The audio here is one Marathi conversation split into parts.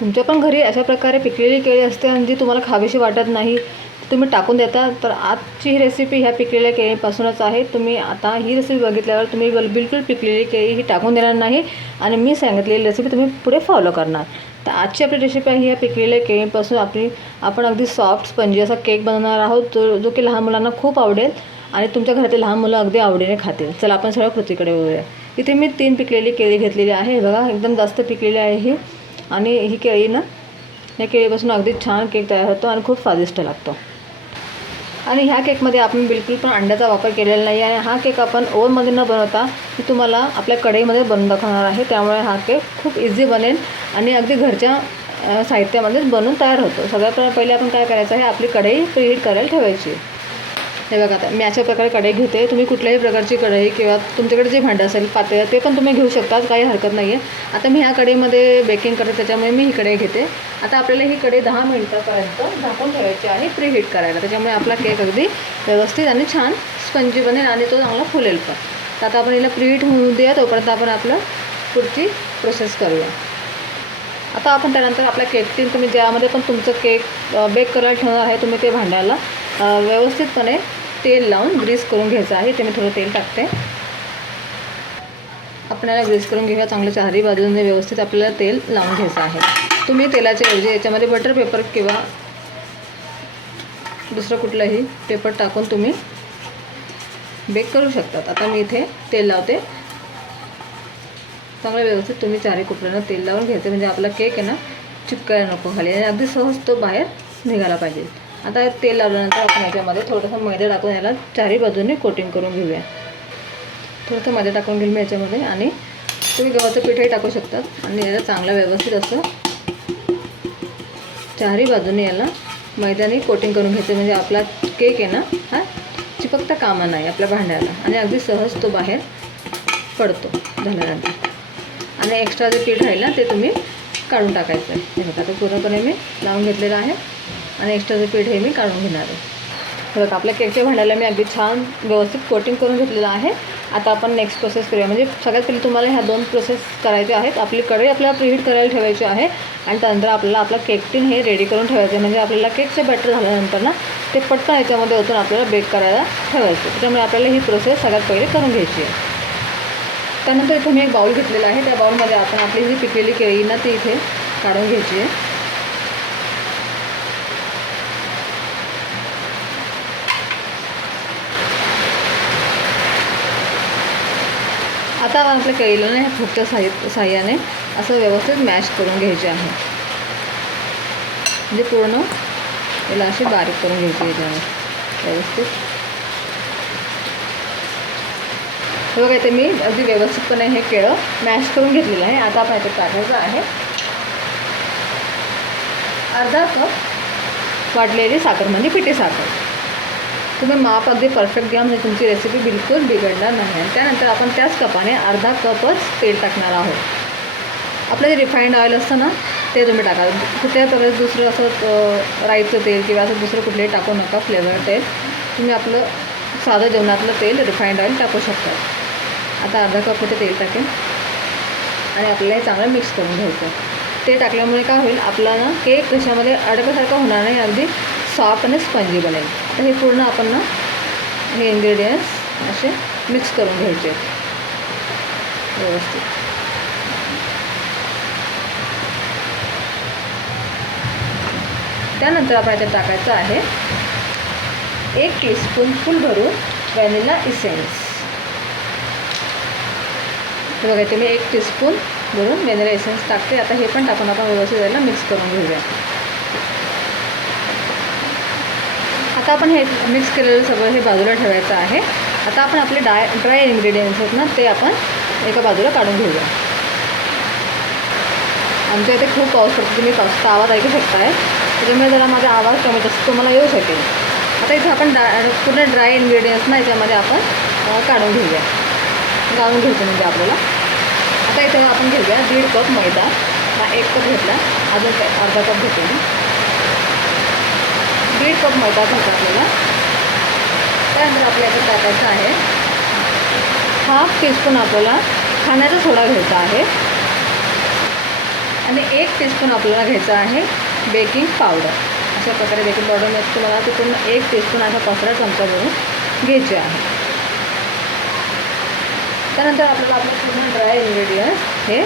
तुमच्या पण घरी अशा प्रकारे पिकलेली केळी असते आणि जी तुम्हाला खावीशी वाटत नाही तुम्ही टाकून देता तर आजची ही रेसिपी ह्या पिकलेल्या केळीपासूनच आहे. तुम्ही आता ही रेसिपी बघितल्यावर तुम्ही बिलकुल पिकलेली केळी ही टाकून देणार नाही आणि मी सांगितलेली रेसिपी तुम्ही पुढे फॉलो करणार. तर आजची आपली रेसिपी आहे ह्या पिकलेल्या केळीपासून आपली आपण अगदी सॉफ्ट स्पंजी असा केक बनवणार आहोत जो जो की लहान मुलांना खूप आवडेल आणि तुमच्या घरातील लहान मुलं अगदी आवडीने खातील. चला आपण सगळ्या कृतीकडे वळूया. इथे मी तीन पिकलेली केळी घेतलेली आहे. बघा एकदम जास्त पिकलेली आहे ही. आणि ही केळी ना या केळीपासून अगदी छान केक तयार होतो आणि खूप स्वादिष्ट लागतो. आणि ह्या केकमध्ये आपण बिलकुल पण अंड्याचा वापर केलेला नाही आहे. हा केक आपण ओव्हनमध्ये न बनवता मी तुम्हाला आपल्या कढईमध्ये बनवून दाखवणार आहे. त्यामुळे हा केक खूप इझी बनेल आणि अगदी घरच्या साहित्यामध्येच बनून तयार होतो. सगळ्यात पहिले पहिले आपण काय करायचं आहे आपली कढई प्रीहीट करायला ठेवायची. हे बघा आता मी अशा प्रकारे कढई घेते. तुम्ही कुठल्याही प्रकारची कढई किंवा तुमच्याकडे जे भांडं असेल पातळ ते पण तुम्ही घेऊ शकता काही हरकत नाही आहे आता मी ह्या कढईमध्ये बेकिंग करते त्याच्यामुळे मी ही कढई घेते. आता आपल्याला ही कढई दहा मिनटापर्यंत झाकून ठेवायची आहे प्री हीट करायला. त्याच्यामुळे आपला केक अगदी व्यवस्थित आणि छान स्पंजी बनेल आणि तो चांगला फुलेल पण. तर आता आपण हिला प्री हीट होऊ द्या तोपर्यंत आपण आपलं पुढची प्रोसेस करूया. आता आपण त्यानंतर आपल्या केकतील तुम्ही ज्यामध्ये पण तुमचं केक बेक करायला ठेवणार आहे तुम्ही ते भांड्याला व्यवस्थितपणे तेल लावून ग्रीस करून घ्यायचं आहे. ते मी थोडं तेल टाकते. आपल्याला ग्रीस करून घेऊया चांगलं चारही बाजूने व्यवस्थित आपल्याला तेल लावून घ्यायचं आहे. तुम्ही तेलाच्या ऐवजी याच्यामध्ये बटर पेपर किंवा दुसरं कुठलंही पेपर टाकून तुम्ही बेक करू शकतात. आता मी इथे तेल लावते. चांगलं व्यवस्थित तुम्ही चारी कोपऱ्यानं तेल लावून घ्यायचं. म्हणजे आपला केक आहे ना चिपकायला नको. खाली. आणि अगदी सहज तो बाहेर निघाला पाहिजे. आता तेल लावल्यानंतर आपण याच्यामध्ये थोडंसं मैदा टाकून याला चारही बाजूने कोटिंग करून घेऊया. थोडंसं मैदा टाकून घेईल मी याच्यामध्ये आणि तुम्ही गव्हाचं पीठही टाकू शकतात आणि याला चांगलं व्यवस्थित असं चारही बाजूने याला मैद्याने कोटिंग करून घ्यायचं. म्हणजे आपला केक आहे ना हा चिपकता कामा नाही आपल्या भांड्याला आणि अगदी सहज तो बाहेर पडतो झाल्यानंतर. आणि एक्स्ट्रा जे पीठ राहील ना ते तुम्ही काढून टाकायचं आहे. हे बघा ते पूर्णपणे मी लावून घेतलेलं आहे. आणि एक्स्ट्राचं पीठ हे मी काढून घेणार आहे. बघा आपल्या केकच्या भांड्याला मी अगदी छान व्यवस्थित कोटिंग करून घेतलेलं आहे. आता आपण नेक्स्ट प्रोसेस करूया. म्हणजे सगळ्यात पहिले तुम्हाला ह्या दोन प्रोसेस करायचे आहेत. आपली कढई आपल्याला प्रिहीट करायला ठेवायची आहे. आणि त्यानंतर आपल्याला आपला केक टीन हे रेडी करून ठेवायचं आहे. म्हणजे आपल्याला केकचे बॅटर झाल्यानंतर ना ते पटकन याच्यामध्ये ओतून आपल्याला बेक करायला ठेवायचं त्याच्यामुळे आपल्याला ही प्रोसेस सगळ्यात पहिले करून घ्यायची आहे. त्यानंतर इथे मी एक बाउल घेतलेला आहे. त्या बाउलमध्ये आपण आपली जी पिकलेली केळी ना ती इथे काढून घ्यायची आहे. आता आपण आपल्या केळीला ना फुकच्या साह्य साह्याने असं व्यवस्थित मॅश करून घ्यायचे आहे. म्हणजे पूर्ण याला अशी बारीक करून घ्यायची याच्यावर व्यवस्थित. हे बघा इथे मी अगदी व्यवस्थितपणे हे केळं मॅश करून घेतलेलं आहे. आता आपण याच्यात टाकायचं आहे. अर्धा कप वाटलेली साखर म्हणजे पिठी साखर. तुम्ही माप अगदी परफेक्ट घ्या म्हणजे तुमची रेसिपी बिलकुल बिघडणार नाही. आणि त्यानंतर आपण त्याच कपाने अर्धा कपच तेल टाकणार आहोत. आपलं जे रिफाईंड ऑइल असतं ना ते तुम्ही टाका. कुठल्याही प्रकारे दुसरं असं राईचं तेल किंवा असं दुसरं कुठलंही टाकू नका फ्लेवर तेल. तुम्ही आपलं साधं जेवणातलं तेल रिफाईंड ऑइल टाकू शकता. आता अर्धा कप ते तेल टाकेन. आणि आपल्याला हे चांगलं मिक्स करून घ्यायचं ते टाकल्यामुळे काय होईल आपला ना केक कशामध्ये अडकल्यासारखा होणार नाही अगदी सॉफ्ट आणि स्पंजी बनेल. तर हे पूर्ण आपण ना हे इन्ग्रेडियंट्स असे मिक्स करून घ्यायचे. व्यवस्थित. त्यानंतर आपण याच्यात टाकायचं आहे एक टीस्पून फुल भरून व्हॅनिला इसेन्स हे बघा इथे मी एक टीस्पून भरून व्हॅनिला एसेन्स टाकते. आता हे पण टाकून आपण व्यवस्थित याला मिक्स करून घेऊया. आता आपण हे मिक्स केलेलं सगळं हे बाजूला ठेवायचं आहे. आता आपण आपले डाय ड्राय इन्ग्रेडियंट्स आहेत ना ते आपण एका बाजूला काढून घेऊया. आमच्या इथे खूप पाऊस पडतो तुम्ही पावसाचा आवाज ऐकू शकताय. त्याच्यामुळे जरा माझा आवाज कमी तसं तुम्हाला येऊ शकेल. आता इथे आपण डा पूर्ण ड्राय इन्ग्रेडियंट्स ना याच्यामध्ये आपण काढून घेऊया. गाळून घ्यायचं म्हणजे आपल्याला. आता इथे आपण घेऊया दीड कप मैदा. हा एक कप घेतला. अजून अर्धा कप घेते मी कप मैदा घ्यायचा आपल्याला त्यानंतर आपल्या याच्यात टाकायचं आहे हाफ टीस्पून आपल्याला खाण्याचा सोडा घ्यायचा आहे. आणि एक टीस्पून आपल्याला घ्यायचा आहे बेकिंग पावडर अशा प्रकारे बेकिंग पावडर मग तुम्हाला तिथून एक टीस्पून असा पसरा चमचा भरून घ्यायचे आहे. त्यानंतर आपल्याला आपलं पूर्ण ड्राय इन्ग्रेडियंट्स हे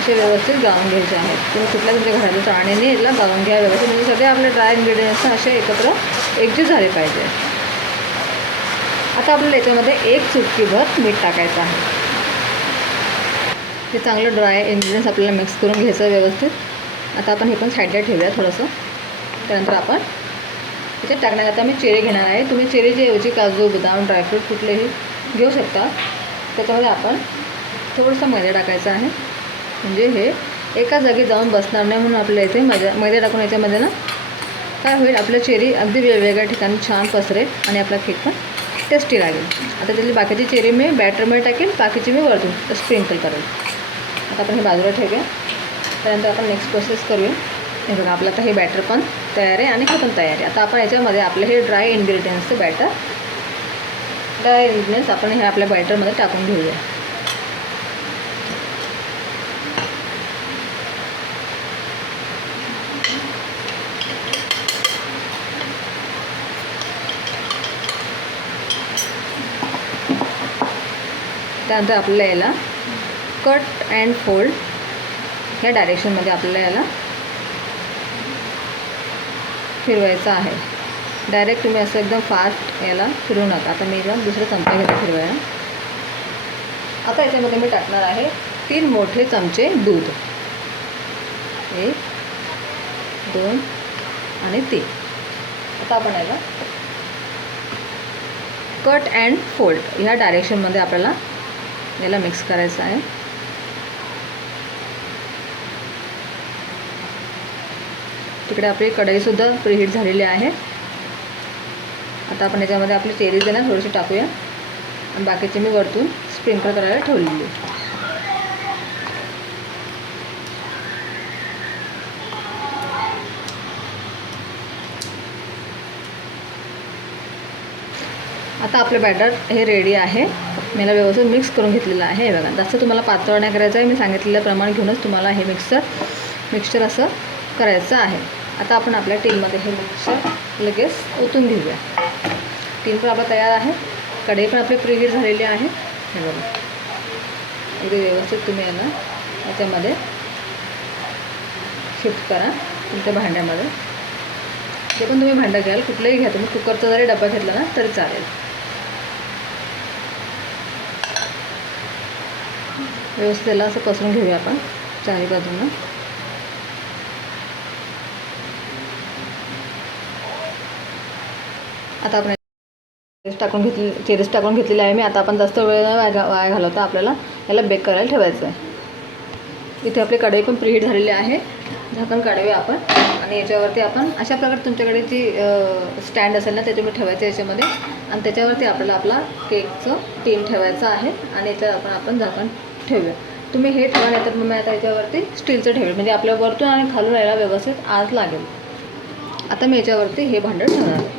असे व्यवस्थित गाळून घ्यायचे आहेत. तुम्ही कुठल्या तुमच्या घराच्या चाळणीने याला गाळून घ्या व्यवस्थित. म्हणजे सगळे आपले ड्राय इन्ग्रेडियंट्स असे एकत्र एकजीव झाले पाहिजे. आता आपल्याला याच्यामध्ये एक चुटकीभर मीठ टाकायचं आहे. हे चांगलं ड्राय इन्ग्रेडियंट्स आपल्याला मिक्स करून घ्यायचं व्यवस्थित. आता आपण हे पण साईडला ठेवूया थोडंसं. त्यानंतर आपण त्याच्यात टाकणार आता मी चेरी घेणार आहे. तुम्ही चेरीच्या ऐवजी काजू बदाम ड्रायफ्रूट कुठलेही घेऊ शकता. त्याच्यामध्ये आपण थोडंसं मैदा टाकायचं आहे. म्हणजे हे एका जागी जाऊन बसणार नाही म्हणून आपल्या इथे मैदा मैदा टाकून याच्यामध्ये ना काय होईल आपलं चेरी अगदी वेगवेगळ्या ठिकाणी छान पसरेल आणि आपला केक पण टेस्टी लागेल. आता त्याची बाकीची चेरी मी बॅटरमध्ये टाकेल बाकीची मी वरतून स्प्रिंकल करेल आता आपण हे बाजूला ठेवूया. त्यानंतर आपण नेक्स्ट प्रोसेस करूया. हे बघा आपलं आता हे बॅटर पण तयार आहे आणि हे पण तयार आहे. आता आपण याच्यामध्ये आपलं हे ड्राय इन्ग्रेडियंट्सचं बॅटर ड्राय इन्ग्रेडियंट्स आपण हे आपल्या बॅटरमध्ये टाकून घेऊया. त्यानंतर आपल्याला याला कट अँड फोल्ड ह्या डायरेक्शनमध्ये आपल्याला याला फिरवायचं आहे. डायरेक्ट तुम्ही असं एकदम फास्ट याला फिरू नका. आता मी याला दुसरं चमचा घेते फिरवायला. आता याच्यामध्ये मी टाकणार आहे तीन मोठे चमचे दूध. एक दोन आणि तीन. आता आपण याला कट अँड फोल्ड ह्या डायरेक्शनमध्ये आपल्याला याला मिक्स करायचं आहे. तिकडे आपली कढईसुद्धा प्रिहीट झालेली आहे. आता आपण याच्यामध्ये आपली चेरीज आहे ना थोडीशी टाकूया. आणि बाकीचे मी वरतून स्प्रिंकल करायला ठेवलेली आता आपलं बॅटर हे रेडी आहे. मी याला व्यवस्थित मिक्स करून घेतलेलं आहे. हे बघा जास्त तुम्हाला पातळ नाही करायचं आहे. मी सांगितलेलं प्रमाण घेऊनच तुम्हाला हे मिक्सर मिक्सचर असं करायचं आहे. आता आपण आपल्या टीनमध्ये हे मिक्सर लगेच ओतून घेऊया. टीन पण आपला तयार आहे. कढई पण आपली प्रिहीट झालेली आहे. हे बघा. अगदी व्यवस्थित तुम्ही याला त्याच्यामध्ये शिफ्ट करा तुमच्या भांड्यामध्ये. ते पण तुम्ही भांडं घ्याल. कुठलंही घ्या. तुम्ही कुकरचा जरी डबा घेतला ना तरी चालेल. व्यवस्थित त्याला असं पसरून घेऊया आपण चारी बाजूनं. आता आपण टाकून घेतली चेरीस टाकून घेतलेली आहे मी. आता आपण जास्त वेळ वाय वाया वाया घालवता आपल्याला याला बेक करायला ठेवायचं आहे. इथे आपली कढई पण प्रीहीट झालेली आहे. झाकण काढूया आपण. आणि याच्यावरती आपण अशा प्रकारे तुमच्याकडे जी स्टँड असेल ना त्याच्यामध्ये ठेवायचं याच्यामध्ये. आणि त्याच्यावरती आपल्याला आपला केकचं टीन ठेवायचं आहे. आणि याच्यावर आपण आपण झाकण ठेवूया. तुम्ही हे ठेवा नाही तर मग मी आता याच्यावरती स्टीलचं ठेवेल. म्हणजे आपल्या वरतून आणि खालून यायला व्यवस्थित आज लागेल. आता मी याच्यावरती हे भांडं ठेवणार. आहे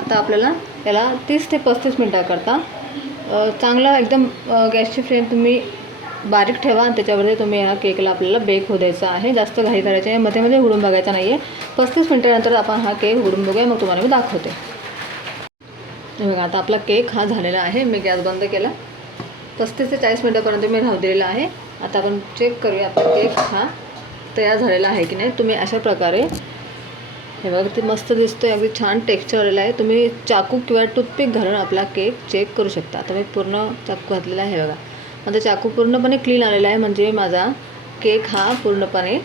आता आपल्याला याला तीस ते पस्तीस मिनटाकरता चांगला एकदम गॅसची फ्लेम तुम्ही बारीक ठेवा आणि त्याच्यावरती तुम्ही ह्या केकला आपल्याला बेक होऊ द्यायचा आहे. जास्त घाई करायची आहे मध्ये मध्ये उघडून बघायचा नाही आहे पस्तीस मिनटानंतर आपण हा केक उघडून बघूया. मग तुम्हाला मी दाखवते. बघा आता आपला केक हा झालेला आहे. मी गॅस बंद केला. पस्तीस ते चाळीस मिनटापर्यंत मी राहू दिलेला आहे. आता आपण चेक करूया आपला केक हा तयार झालेला आहे की नाही. तुम्ही अशा प्रकारे हे बघा ते मस्त दिसतो आहे अगदी छान टेक्स्चर आलेलं आहे. तुम्ही चाकू किंवा टूथपिक घालून आपला केक चेक करू शकता. आता मी पूर्ण चाकू घातलेला आहे बघा. आता चाकू पूर्णपणे क्लीन आलेला आहे. म्हणजे माझा केक हा पूर्णपणे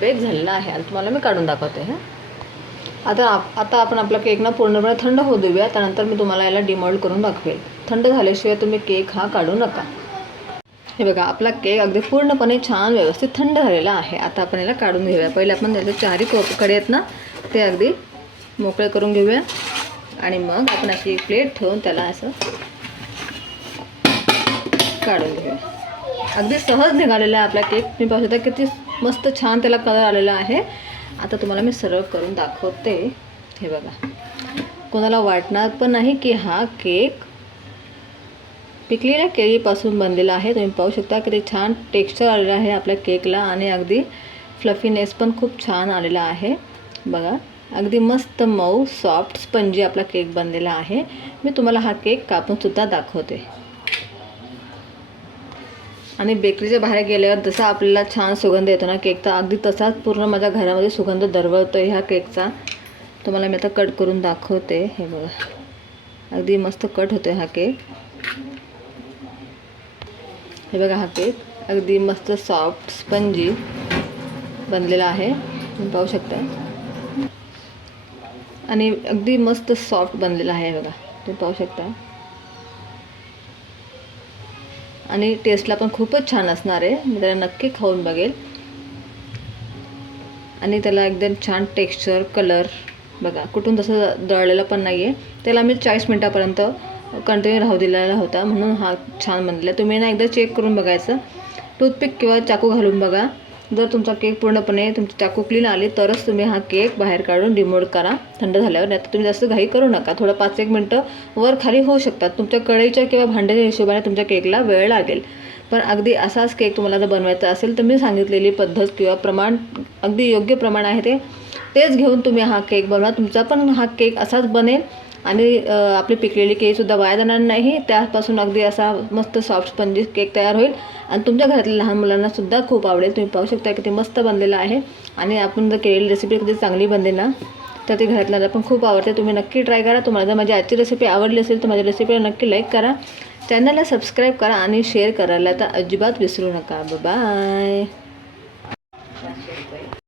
बेक झालेला आहे. आता तुम्हाला मी काढून दाखवते हां. आता आप आता आपण आपला केक ना पूर्णपणे थंड होऊ देऊया. त्यानंतर मी तुम्हाला याला डिमॉल्ड करून दाखवेल. थंड झाल्याशिवाय तुम्ही केक हा काढू नका. हे बघा आपला केक अगदी पूर्णपणे छान व्यवस्थित थंड झालेला आहे. आता आपण याला काढून घेऊया. पहिले आपण त्याचे चारही कोपकडे आहेत ना ते अगदी मोकळे करून घेऊया. आणि मग आपण अशी एक प्लेट ठेवून त्याला असं काढून घेऊया. अगदी सहज निघालेला आहे आपला केक. मी पाहू शकता किती मस्त छान त्याला कलर आलेला आहे. आता तुम्हाला मी सर्व करून दाखवते. हे बघा. कोणाला वाटणार पण नाही की हा केक पिकलेल्या केळीपासून बनलेला आहे. तुम्ही पाहू शकता किती छान टेक्स्चर आलेलं आहे आपल्या केकला आणि अगदी फ्लफीनेस पण खूप छान आलेला आहे. बघा अगदी मस्त मऊ सॉफ्ट स्पंजी आपला केक बनलेला आहे. मी तुम्हाला हा केक कापूनसुद्धा दाखवते. आणि बेकरीच्या बाहेर गेल्यावर जसा आपल्याला छान सुगंध येतो ना केकचा अगदी तसाच पूर्ण माझ्या घरामध्ये सुगंध दरवळतो आहे ह्या केकचा तुम्हाला मी आता कट करून दाखवते. हे बघा अगदी मस्त कट होतो हा केक हे बघा हा केक. अगदी मस्त सॉफ्ट स्पंजी बनलेला आहे. तुम्ही पाहू शकता. आणि अगदी मस्त सॉफ्ट बनलेला आहे बघा. तुम्ही पाहू शकता. आणि टेस्टला पण खूपच छान असणार आहे. मी त्याला नक्की खाऊन बघेल. आणि त्याला एकदम छान टेक्स्चर कलर बघा. कुठून तसं दळलेलं पण नाही आहे त्याला मी चाळीस मिनटापर्यंत कंटिन्यू राहू दिलेला होता म्हणून हा छान बनलेला. तुम्ही ना एकदा चेक करून बघायचं. टूथपिक किंवा चाकू घालून बघा. जर तुमचा केक पूर्णपणे तुमची चाकू क्लीन आली तरच तुम्ही हा केक बाहेर काढून डिमोल्ड करा. थंड झाल्यावर नाही तर तुम्ही जास्त घाई करू नका. थोडं पाच एक मिनटं वर खाली होऊ शकतात. तुमच्या कढईच्या किंवा भांड्याच्या हिशोबाने तुमच्या केकला वेळ लागेल. पण अगदी असाच केक तुम्हाला जर बनवायचा असेल तर मी सांगितलेली पद्धत किंवा प्रमाण अगदी योग्य प्रमाण आहे ते. तेच घेऊन तुम्ही हा केक बनवा. तुमचा पण हा केक असाच बनेल. आणि आपली पिकलेली केकसुद्धा वाया जाणार नाही. त्यापासून अगदी असा मस्त सॉफ्ट स्पंजी केक तयार होईल. आणि तुमच्या घरातल्या लहान मुलांनासुद्धा खूप आवडेल. तुम्ही पाहू शकता की ते मस्त बनलेलं आहे. आणि आपण जर केलेली रेसिपी कधी चांगली बनली ना तर ते घरातल्याला पण खूप आवडते. तुम्ही नक्की ट्राय करा. तुम्हाला जर माझी आजची रेसिपी आवडली असेल तर माझ्या रेसिपीला नक्की लाईक करा. चॅनलला सबस्क्राईब करा आणि शेअर करायला तर अजिबात विसरू नका. बाय